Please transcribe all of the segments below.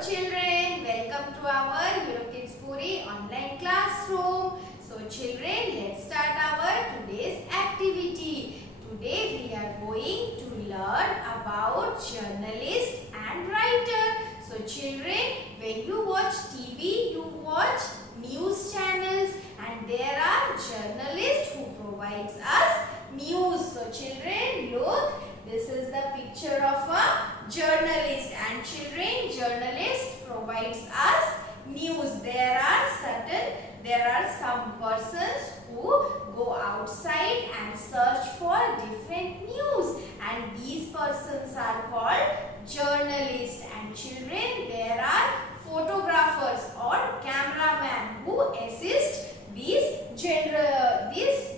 children, welcome to our Kids Puri online classroom. So children, let's start our today's activity. Today we are going to learn about journalist and writer. So children, when you watch TV, you watch news channels and there are journalists who provides us news. So children, look, this is the picture of a journalist, and children, journalist provides us news. There are some persons who go outside and search for different news, and these persons are called journalists. And children, there are photographers or cameramen who assist these journalists.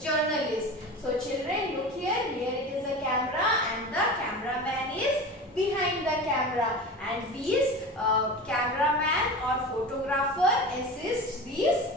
So children, look here it is a camera and the cameraman is behind the camera, and these cameraman or photographer assist these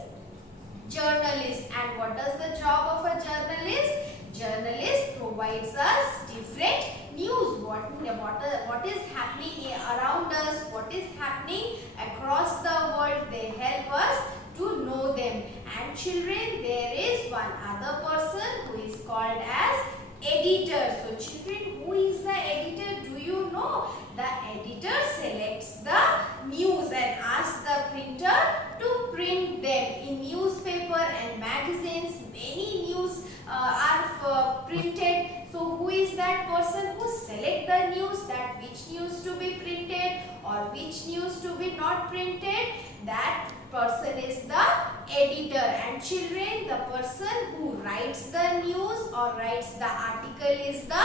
journalists. And what is the job of a journalist? Journalist provides us different news. What is happening around us, what is happening across the world, they help us to know them. And children, there is one other person who is called as editor. So children, who is the editor? Do you know? The editor selects the news and asks the printer to print them. In newspaper and magazines, many news are printed. So who is that person who select the news, that which news to be printed or which news to be not printed? That person is the editor. And children, the person who writes the news or writes the article is the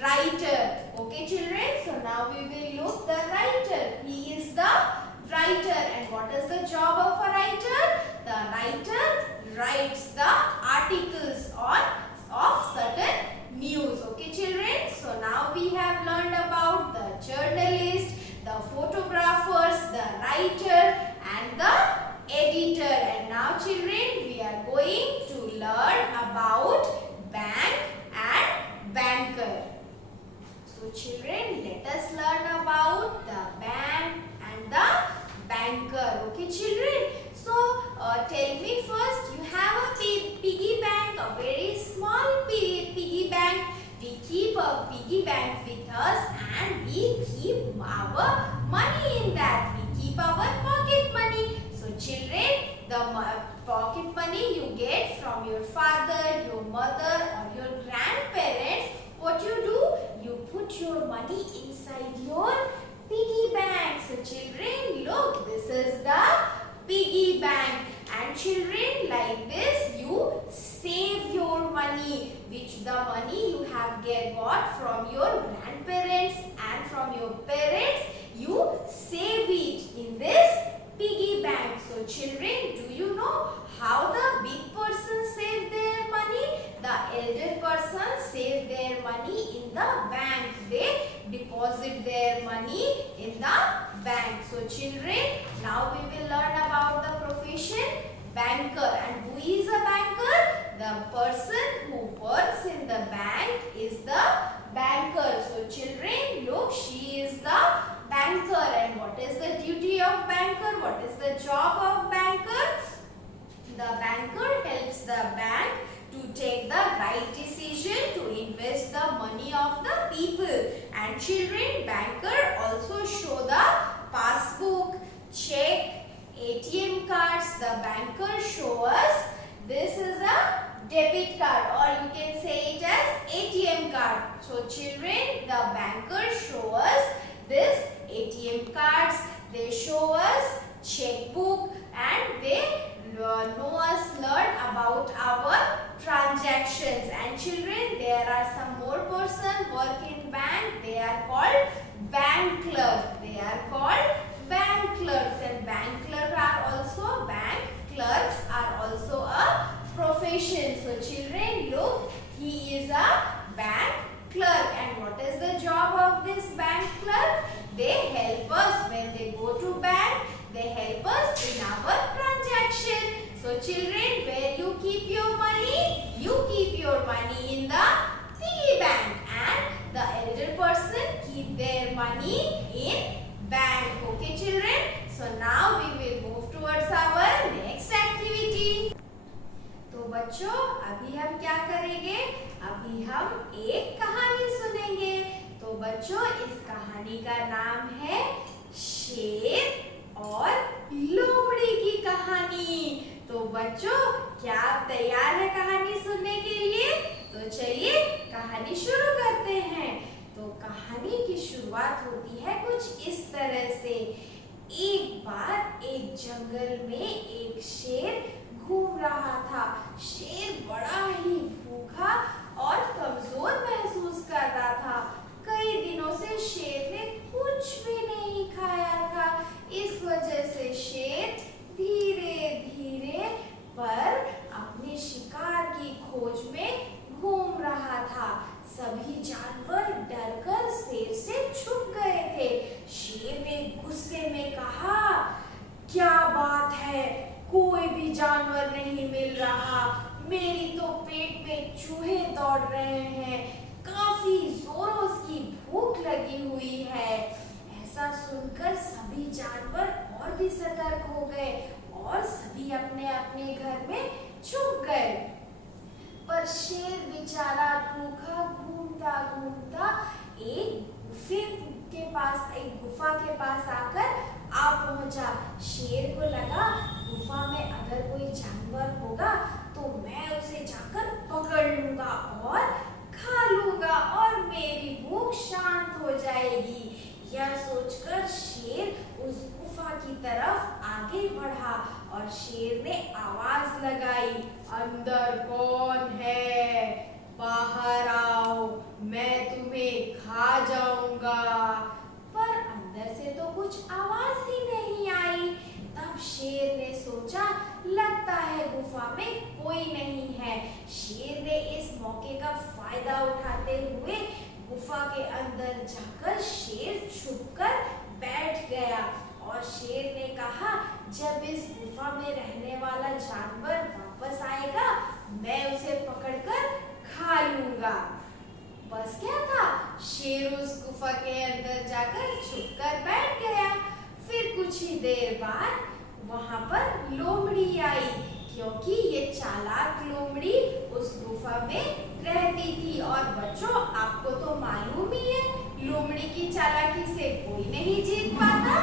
writer. Okay children, so now we will look the writer. He is the writer. And what is the job of a writer? The writer writes the articles of certain news. Okay children, so now we have learned about the journalist, the photographers, the writer and the editor. And now children, we are going to learn about bank and banker. So children, let us learn about the bank and the banker. Okay children, so tell me first, you have a piggy bank, a very small piggy bank. We keep a piggy bank with us and we keep our money in that. We keep our pocket money. So children, the pocket money you get from your father, your mother or your grandparents, what you do? You put your money inside your piggy bank. So children, look, this is the piggy bank. And children, like this you save your money, which the money you have got from your grandparents and from your parents, you save it in this piggy bank. So children, do you know how the big person save their money? The elder person save their money in the bank. They deposit their money in the bank. So children, now we will learn about the profession banker. And who is a banker? The person who works in the bank is the banker. So children, look, she is the banker. And what is the duty of banker? What is the job of banker? The banker helps the bank to take the right decision to invest the money of the people. And children, banker also show the passbook, check, ATM cards. The banker show us this is a debit card, or you can say it as ATM card. So children, the banker show us this ATM cards, they show us checkbook, and they learn about our transactions. And children, there are some more persons work in bank. They are called bank clerk. They are called bank clerks. And bank clerks are also a profession. So children, look, he is a bank clerk. And what is the job of this bank clerk? They help us when they go to bank. They help us in our transaction. So children, where you keep your money? You keep your money in the piggy bank, and the elder person keep their money in bank. कहानी शुरू करते हैं। तो कहानी की शुरुआत होती है कुछ इस तरह से। एक बार एक जंगल में एक शेर घूम रहा था। शेर बड़ा ही भूखा और कमजोर महसूस कर रहा था। कई दिनों से शेर ने कुछ भी नहीं खाया था। इस वजह से शेर धीरे धीरे पर अपने शिकार की खोज में घूम रहा था। सभी जानवर डरकर शेर से छुप गए थे। शेर ने गुस्से में कहा, क्या बात है, कोई भी जानवर नहीं मिल रहा। मेरी तो पेट में चूहे दौड़ रहे हैं। काफी जोरों की भूख लगी हुई है। ऐसा सुनकर सभी जानवर और भी सतर्क हो गए और सभी अपने अपने घर में छुप गए। पर शेर बेचारा भूखा घूमता घूमता एक गुफा के पास आकर आ पहुंचा। शेर को लगा गुफा में अगर कोई जानवर होगा तो मैं उसे जाकर पकड़ लूंगा और खा लूंगा और मेरी भूख शांत हो जाएगी। यह सोचकर शेर उस गुफा की तरफ आगे बढ़ा और शेर ने आवाज लगाई, अंदर कौन है? बाहर आओ, मैं तुम्हें खा जाऊंगा। पर अंदर से तो कुछ आवाज ही नहीं आई। तब शेर ने सोचा, लगता है गुफा में कोई नहीं है। शेर ने इस मौके का फायदा उठाते हुए गुफा के अंदर जाकर शेर छुपकर बैठ गया और शेर ने कहा, जब इस गुफा में रहने वाला जानवर वापस आएगा मैं उसे पकड़कर खा लूंगा। बस क्या था, शेर उस गुफा के अंदर जाकर छुपकर बैठ गया। फिर कुछ ही देर बाद वहां पर लोमड़ी आई, क्योंकि ये चालाक लोमड़ी उस गुफा में रहती थी। और बच्चों, आपको तो मालूम ही है लोमड़ी की चालाकी से कोई नहीं जीत पाता।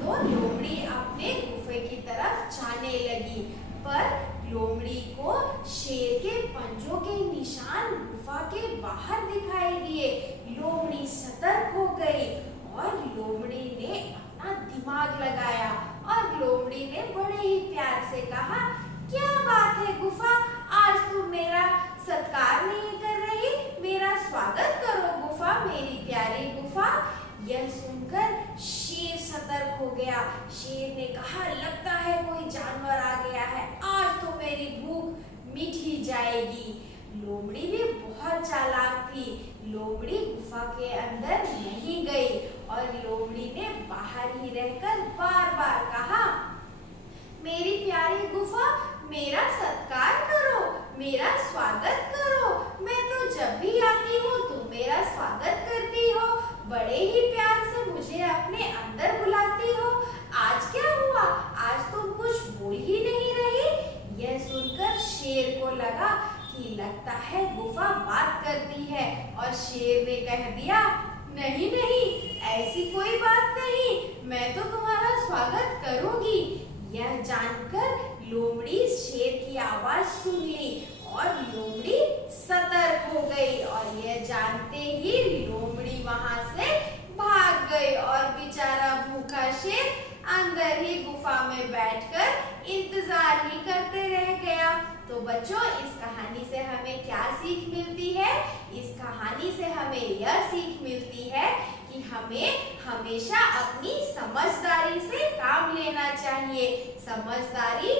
तो लोमड़ी अपने गुफे की तरफ जाने लगी, पर लोमड़ी को शेर के पंजों के निशान गुफा के बाहर दिखाई दिए। लोमड़ी सतर्क हो गई और लोमड़ी ने अपना दिमाग लगाया और लोमड़ी ने बड़े ही प्यार से कहा, क्या बात है गुफा, आज तुम मेरा सत्कार नहीं कर रही? मेरा स्वागत करो गुफा, मेरी प्यारी गुफा। यह सुनकर शेर सतर्क हो गया। शेर ने कहा, लगता है कोई जानवर आ गया है, आज तो मेरी भूख मिट ही जाएगी। लोमड़ी भी बहुत चालाक थी। लोमड़ी गुफा के अंदर नहीं गई और लोमड़ी ने बाहर ही रहकर बार बार कहा, मेरी प्यारी गुफा, मेरा सत्कार करो, मेरा स्वागत करो। मैं तो जब भी आती हूँ तुम मेरा स्वागत करती हो, बड़े ही प्यार से मुझे अपने अंदर बुलाती हो। आज क्या हुआ, आज तुम कुछ बोल ही नहीं रही। यह सुनकर शेर को लगा कि लगता है गुफा बात करती है और शेर ने कह दिया, नहीं नहीं, ऐसी कोई बात नहीं, मैं तो तुम्हारा स्वागत करूंगी। यह जानकर लोमड़ी शेर की आवाज सुन ली और लोमड़ी सतर्क हो गई और यह जानते ही लोमड़ी वहां से भाग गई और बेचारा भूखा शेर अंदर ही गुफा में बैठकर इंतजार ही करते रह गया। तो बच्चों, इस कहानी से हमें क्या सीख मिलती है? इस कहानी से हमें यह सीख मिलती है कि हमें हमेशा अपनी समझदारी से काम लेना चाहिए। समझदारी